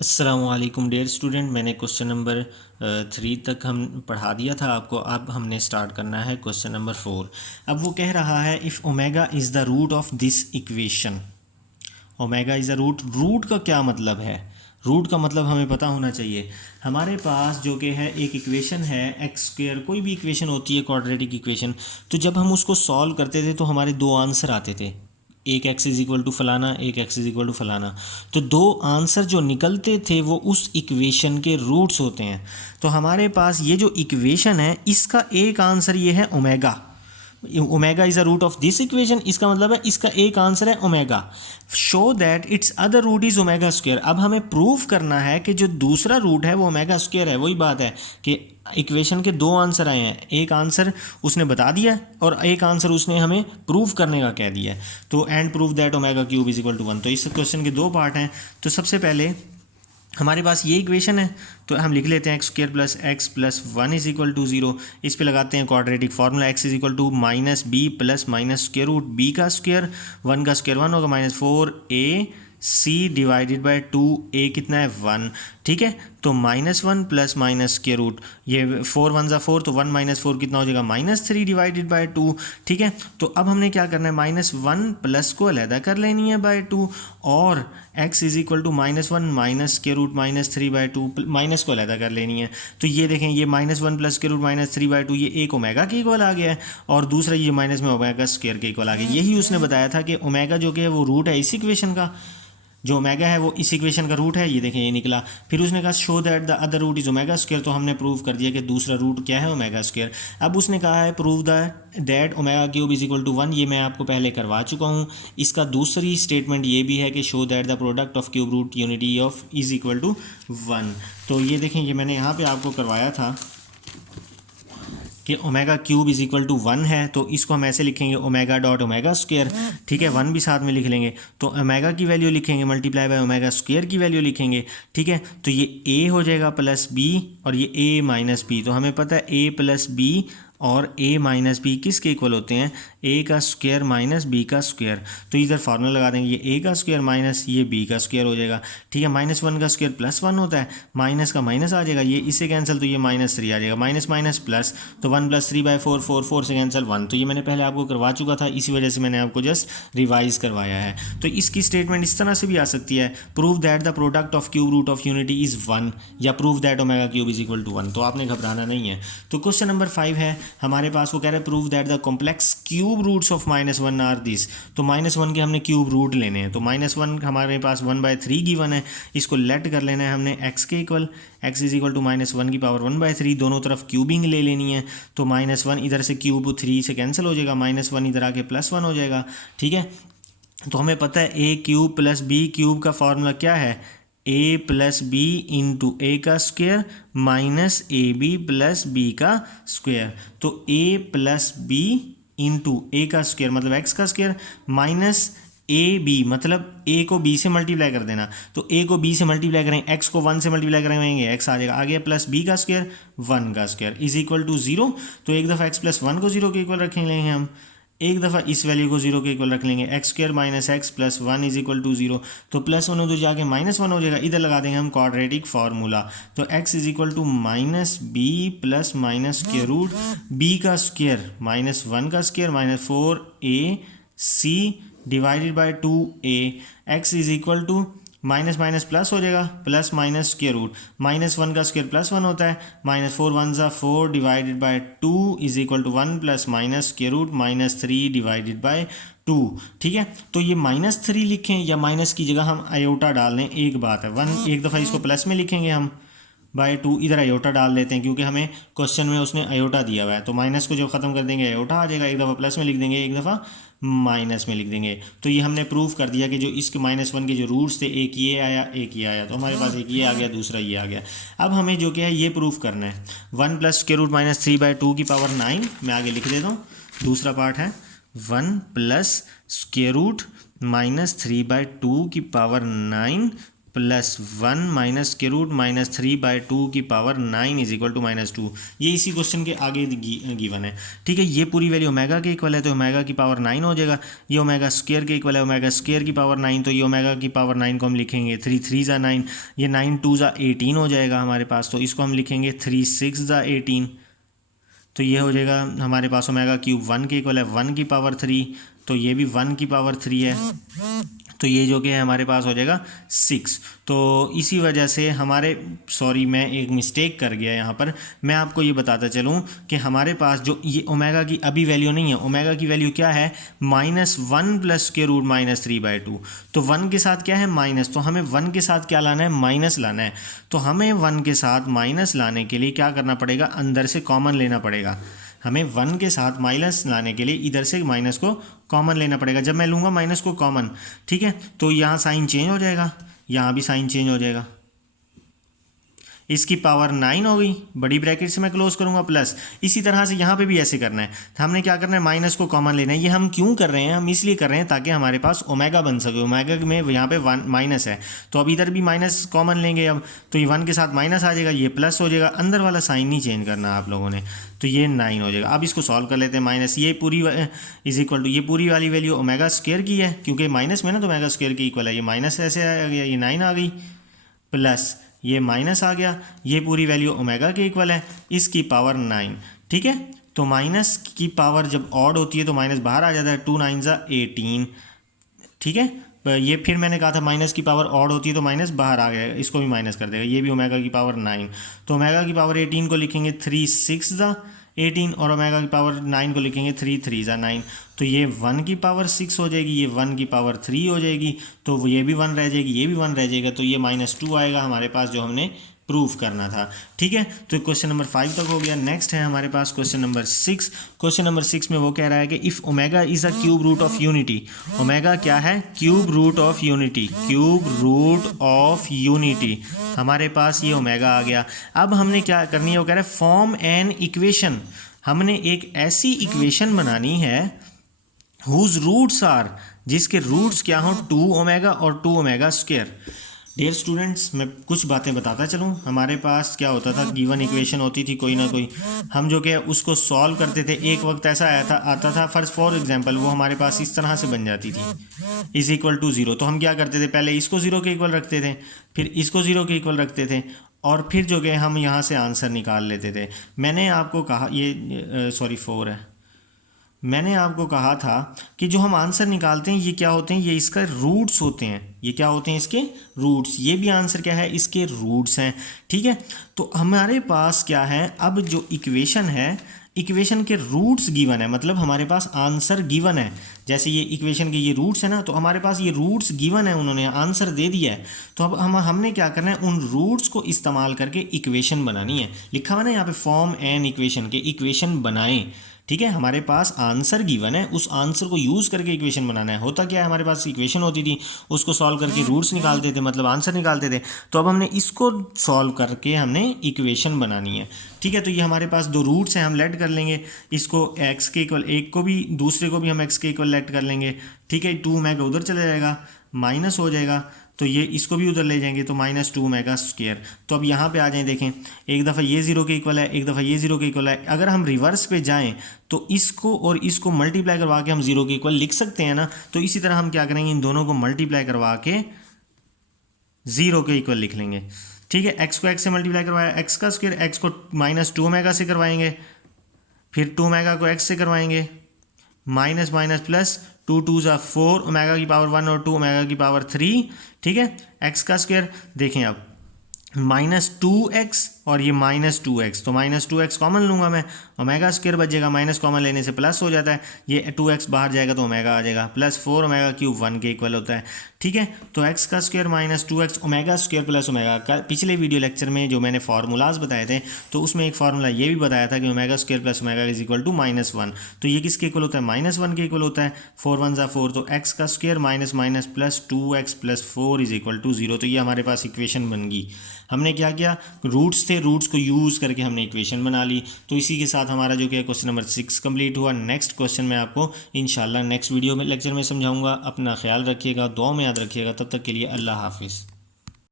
अस्सलामुअलैकुम dear student, मैंने question number 3 तक हम पढ़ा दिया था आपको। अब हमने स्टार्ट करना है क्वेश्चन नंबर 4। अब वो कह रहा है if omega is the root of this equation. Omega is the root का क्या मतलब है? रूट का मतलब हमें पता होना चाहिए। हमारे पास जो कि है एक इक्वेशन है एक्स स्क्वेयर, कोई भी इक्वेशन होती है क्वाड्रेटिक इक्वेशन, तो जब हम उसको सॉल्व करते थे तो हमारे दो आंसर आते थे, एक एक्स इज इक्वल टू फलाना, एक एक्स इज इक्वल टू फलाना। तो दो आंसर जो निकलते थे वो उस इक्वेशन के रूट्स होते हैं। तो हमारे पास ये जो इक्वेशन है इसका एक आंसर ये है omega. Omega is a root of this equation, इसका मतलब है इसका एक आंसर है omega. Show that its other root is omega square. अब हमें प्रूव करना है कि जो दूसरा रूट है वो ओमेगा स्क्वेयर है। वही बात है कि इक्वेशन के दो आंसर आए हैं, एक आंसर उसने बता दिया और एक आंसर उसने हमें प्रूव करने का कह दिया है। तो and prove that omega cube is equal to 1। तो इस क्वेश्चन के दो पार्ट हैं। तो सबसे पहले हमारे पास ये इक्वेशन है, तो हम लिख लेते हैं x square plus one is equal to 0। इस पे लगाते हैं quadratic formula, x is equal to minus b plus minus square root b का स्क्र, वन का स्क्र 1 होगा, minus 4 c divided by 2, a कितना है 1। ठीक है, तो -1 प्लस माइनस स्क्र रूट, ये 4 1 ज़ा 4, तो 1 माइनस 4 कितना हो जाएगा -3 डिवाइडेड बाई 2। ठीक है, तो अब हमने क्या करना है, -1 प्लस को अलहदा कर लेनी है बाई 2, और x is equal to -1 minus square root -3/2, minus को अलहदा कर लेनी है। तो ये देखें, ये -1 प्लस स्क्र रूट -3/2 ये एक ओमेगा के इक्वल आ गया है, और दूसरा ये माइनस में ओमेगा स्क्वायर के इक्वल आ गया। यही उसने बताया था कि ओमेगा जो कि है वो रूट है इस इक्वेशन का, जो ओमेगा है वो इस इक्वेशन का रूट है। ये देखें, ये निकला। फिर उसने कहा show that the other root is omega square, तो हमने प्रूव कर दिया कि दूसरा रूट क्या है, ओमेगा स्क्वायर। अब उसने कहा है prove that omega cube is equal to 1, ये मैं आपको पहले करवा चुका हूँ। इसका दूसरी स्टेटमेंट ये भी है कि show that the product of cube root unity of is equal to 1। तो ये देखें, ये मैंने यहाँ पर आपको करवाया था कि omega cube is equal to 1 है, तो इसको हम ऐसे लिखेंगे ओमेगा डॉट ओमेगा स्क्वायर। ठीक है, 1 भी साथ में लिख लेंगे, तो ओमेगा की वैल्यू लिखेंगे मल्टीप्लाई बाय ओमेगा स्क्वायर की वैल्यू लिखेंगे। ठीक है, तो ये ए हो जाएगा प्लस बी, और ये ए माइनस बी। तो हमें पता है ए प्लस बी और a माइनस बी किसके इक्वल होते हैं, a का स्क्वायर माइनस b का स्क्वायर। तो इधर फार्मूला लगा देंगे, ये a का स्क्वायर माइनस ये b का स्क्वायर हो जाएगा। ठीक है, -1 का स्क्वायर +1 होता है, माइनस का माइनस आ जाएगा, ये इससे कैंसिल, तो ये -3 आ जाएगा, माइनस माइनस प्लस, तो 1 + 3/4, 4 से कैंसिल 1। तो ये मैंने पहले आपको करवा चुका था, इसी वजह से मैंने आपको जस्ट रिवाइज करवाया है। तो इसकी स्टेटमेंट इस तरह से भी आ सकती है, prove that the product of cube root of unity is 1, या prove that omega cube is equal to 1। तो आपने घबराना नहीं है। तो क्वेश्चन नंबर 5 है हमारे पास, वो कह रहे हैं prove that the complex cube roots of -1 are this. तो -1 के हमने क्यूब रूट लेने हैं, तो -1 हमारे पास 1/3 गिवन है, इसको लेट कर लेना है हमने x के equal, x is equal to -1 की पावर 1/3, दोनों तरफ क्यूबिंग ले लेनी है। तो -1 इधर से क्यूब 3 से कैंसिल हो जाएगा, -1 इधर आके +1 हो जाएगा। ठीक है, तो हमें पता है a cube plus b cube का फॉर्मूला क्या है, a plus b into a का square minus a b plus b का स्क्वेयर। तो a plus b into a का स्क्वेयर मतलब x का स्क्वेयर माइनस ए बी मतलब a को b से मल्टीप्लाई कर देना। तो a को b से मल्टीप्लाई करें, x को 1 से मल्टीप्लाई करेंगे, x आ जाएगा, आ गया प्लस b का स्क्वेयर 1 का स्क्वेयर इज इक्वल टू 0। तो एक दफ़ा x प्लस 1 को 0 के इक्वल रखेंगे हम, एक दफ़ा इस वैल्यू को 0 के इक्वल रख लेंगे, x square minus x plus 1 is equal to 0। तो प्लस 1 उधर जाके -1 हो जाएगा, इधर लगा देंगे हम क्वाड्रेटिक फार्मूला। तो x is equal to minus b plus minus के रूट बी का स्क्वायर -1 का square minus 4ac divided by 2a। x is equal to minus minus plus हो जाएगा, प्लस माइनस स्क्वायर रूट, -1 का स्क्वायर +1 होता है, -4 1 ज़ा 4 divided by 2 is equal to 1 plus minus square root -3 divided by 2। ठीक है, तो ये -3 लिखें या माइनस की जगह हम आयोटा डाल लें, एक बात है। 1 एक दफ़ा इसको प्लस में लिखेंगे हम बाई 2, इधर आयोटा डाल लेते हैं क्योंकि हमें क्वेश्चन में उसने आयोटा दिया हुआ है। तो माइनस को जब ख़त्म कर देंगे आयोटा आ जाएगा, एक दफ़ा प्लस में लिख देंगे, एक दफ़ा माइनस में लिख देंगे। तो ये हमने प्रूव कर दिया कि जो इसके -1 के जो रूट्स थे, एक ये आया एक ये आया, तो हमारे पास एक ये आ गया दूसरा ये आ गया। अब हमें जो क्या है ये प्रूव करना है, 1 प्लस स्क्वायर रूट -3/2 की पावर 9, मैं आगे लिख देता हूँ। दूसरा पार्ट है 1 प्लस स्क्वायर रूट -3/2 की पावर 9 +1 माइनस स्क्वायर रूट -3/2 की पावर 9 इज इक्वल टू -2। ये इसी क्वेश्चन के आगे गिवन है। ठीक है, ये पूरी वैल्यू ओमेगा के इक्वल है तो ओमेगा की पावर 9 हो जाएगा। ये ओमेगा स्क्वायर के इक्वल है, ओमेगा स्क्वायर की पावर 9, तो ये ओमेगा की पावर 9 को हम लिखेंगे 3 3 ज़ा 9, ये 9 2 ज़ा 18 हो जाएगा हमारे पास, तो इसको हम लिखेंगे 3 6 ज़ा 18। तो ये हो जाएगा हमारे पास ओमेगा क्यूब 1 के इक्वल है 1 की पावर 3, तो ये भी 1 की पावर 3 है, तो ये जो कि है हमारे पास हो जाएगा 6। तो इसी वजह से हमारे सॉरी मैं एक मिस्टेक कर गया यहाँ पर। मैं आपको ये बताता चलूँ कि हमारे पास जो ये ओमेगा की अभी वैल्यू नहीं है, ओमेगा की वैल्यू क्या है -1 प्लस के रूट -3/2। तो 1 के साथ क्या है माइनस, तो हमें 1 के साथ क्या लाना है माइनस लाना है। तो हमें 1 के साथ माइनस लाने के लिए क्या करना पड़ेगा, अंदर से कॉमन लेना पड़ेगा। हमें 1 के साथ माइनस लाने के लिए इधर से माइनस को कॉमन लेना पड़ेगा। जब मैं लूँगा माइनस को कॉमन, ठीक है, तो यहाँ साइन चेंज हो जाएगा, यहाँ भी साइन चेंज हो जाएगा, इसकी पावर 9 हो गई, बड़ी ब्रैकेट से मैं क्लोज करूंगा प्लस। इसी तरह से यहाँ पे भी ऐसे करना है, तो हमने क्या करना है माइनस को कॉमन लेना है। ये हम क्यों कर रहे हैं, हम इसलिए कर रहे हैं ताकि हमारे पास ओमेगा बन सके। ओमेगा में यहाँ पे माइनस है, तो अब इधर भी माइनस कॉमन लेंगे अब, तो ये 1 के साथ माइनस आ जाएगा, ये प्लस हो जाएगा, अंदर वाला साइन नहीं चेंज करना आप लोगों ने, तो ये 9 हो जाएगा। अब इसको सॉल्व कर लेते हैं, माइनस ये पूरी इज इक्वल टू ये पूरी वाली वैल्यू ओमेगा स्क्वायर की है, क्योंकि माइनस में ना तो ओमेगा स्क्वायर की इक्वल है, ये माइनस ऐसे आ गया, ये 9 आ गई, प्लस ये माइनस आ गया, ये पूरी वैल्यू ओमेगा के इक्वल है, इसकी पावर 9। ठीक है, तो माइनस की पावर जब ऑड होती है तो माइनस बाहर आ जाता है, 2 9 ज़ा 18। ठीक है, ये फिर मैंने कहा था माइनस की पावर ऑड होती है तो माइनस बाहर आ गया, इसको भी माइनस कर देगा, ये भी ओमेगा की पावर 9। तो ओमेगा की पावर 18 को लिखेंगे 3 6 ज़ा 18 और ओमेगा की पावर 9 को लिखेंगे 3 3 ज़ा 9। तो ये 1 की पावर 6 हो जाएगी, ये 1 की पावर 3 हो जाएगी, तो ये भी 1 रह जाएगी, ये भी 1 रह जाएगा, तो ये -2 आएगा हमारे पास जो हमने प्रूफ करना था। ठीक है, तो क्वेश्चन नंबर 5 तक हो गया। नेक्स्ट है हमारे पास क्वेश्चन नंबर 6। क्वेश्चन नंबर 6 में वो कह रहा है कि if omega is a cube root of unity, omega क्या है cube root of unity, cube root of unity, हमारे पास ये ओमेगा आ गया। अब हमने क्या करनी है, वो कह रहा है फॉर्म एन इक्वेशन, हमने एक ऐसी इक्वेशन बनानी है हुज रूट्स आर, जिसके रूट्स क्या हों 2 ओमेगा और 2 ओमेगा स्क्वायर। डियर स्टूडेंट्स, मैं कुछ बातें बताता चलूँ। हमारे पास क्या होता था, गिवन इक्वेशन होती थी कोई ना कोई, हम जो कि उसको सॉल्व करते थे। एक वक्त ऐसा आता था फॉर एग्जांपल वो हमारे पास इस तरह से बन जाती थी, इज इक्वल टू 0। तो हम क्या करते थे, पहले इसको 0 के इक्वल रखते थे, फिर इसको 0 के इक्वल रखते थे, और फिर जो कि हम यहाँ से आंसर निकाल लेते थे। मैंने आपको कहा ये 4 है, मैंने आपको कहा था कि जो हम आंसर निकालते हैं ये क्या होते हैं, ये इसका रूट्स होते हैं। ये क्या होते हैं, इसके रूट्स। ये भी आंसर क्या है, इसके रूट्स हैं। ठीक है, तो हमारे पास क्या है, अब जो इक्वेशन है, इक्वेशन के रूट्स गिवन है, मतलब हमारे पास आंसर गिवन है। जैसे ये इक्वेशन के ये रूट्स है ना, तो हमारे पास ये रूट्स गिवन है, उन्होंने आंसर दे दिया है। तो अब हमने क्या करना है, उन रूट्स को इस्तेमाल करके इक्वेशन बनानी है। लिखा हुआ ना यहाँ पे फॉर्म एन इक्वेशन के, इक्वेशन बनाएं। ठीक है, हमारे पास आंसर गिवन है, उस आंसर को यूज़ करके इक्वेशन बनाना है। होता क्या है, हमारे पास इक्वेशन होती थी, उसको सॉल्व करके रूट्स निकालते थे, मतलब आंसर निकालते थे। तो अब हमने इसको सॉल्व करके हमने इक्वेशन बनानी है। ठीक है, तो ये हमारे पास 2 रूट्स हैं, हम लेट कर लेंगे इसको x के इक्वल, एक को भी दूसरे को भी हम x के इक्वल लेट कर लेंगे। ठीक है, 2 ओमेगा उधर चला जाएगा, माइनस हो जाएगा, तो ये इसको भी उधर ले जाएंगे, तो -2 ओमेगा स्क्वायर। तो अब यहाँ पे आ जाएं, देखें एक दफ़ा ये 0 के इक्वल है, एक दफ़ा ये 0 के इक्वल है। अगर हम रिवर्स पे जाएं तो इसको और इसको मल्टीप्लाई करवा के हम 0 के इक्वल लिख सकते हैं ना। तो इसी तरह हम क्या करेंगे, इन दोनों को मल्टीप्लाई करवा के 0 के इक्वल लिख लेंगे। ठीक है, x को x से मल्टीप्लाई करवाया, x का स्क्वायर, x को -2 ओमेगा से करवाएंगे, फिर 2 ओमेगा को x से करवाएंगे, माइनस माइनस प्लस, 2 2 ज़ा 4, ओमेगा की पावर 1 और 2 ओमेगा की पावर 3। ठीक है, x का स्क्वायर देखें अब -2x और ये -2x, तो -2x कॉमन लूँगा मैं, ओमेगा स्क्वायर बचेगा, माइनस कॉमन लेने से प्लस हो जाता है, ये 2x बाहर जाएगा तो ओमेगा आ जाएगा, +4 ओमेगा क्यूब 1 के इक्वल होता है। ठीक है, तो x का square -2x omega square plus omega का। पिछले वीडियो लेक्चर में जो मैंने फार्मूलाज बताए थे, तो उसमें एक फार्मूला ये भी बताया था कि omega square plus omega is equal to -1। तो ये किसके इक्वल होता है, -1 के इक्वल होता है, 4 1 ज़ा 4, तो x का square minus minus plus 2x + 4 is equal to 0। तो ये हमारे पास इक्वेशन बन गई। हमने क्या किया, रूट्स थे, रूट्स को यूज़ करके हमने इक्वेशन बना ली। तो इसी के साथ हमारा जो कि क्वेश्चन नंबर 6 कंप्लीट हुआ। नेक्स्ट क्वेश्चन मैं आपको इंशाल्लाह नेक्स्ट वीडियो में लेक्चर में समझाऊंगा। अपना ख्याल रखिएगा, दुआ में याद रखिएगा। तब तक के लिए अल्लाह हाफिज़।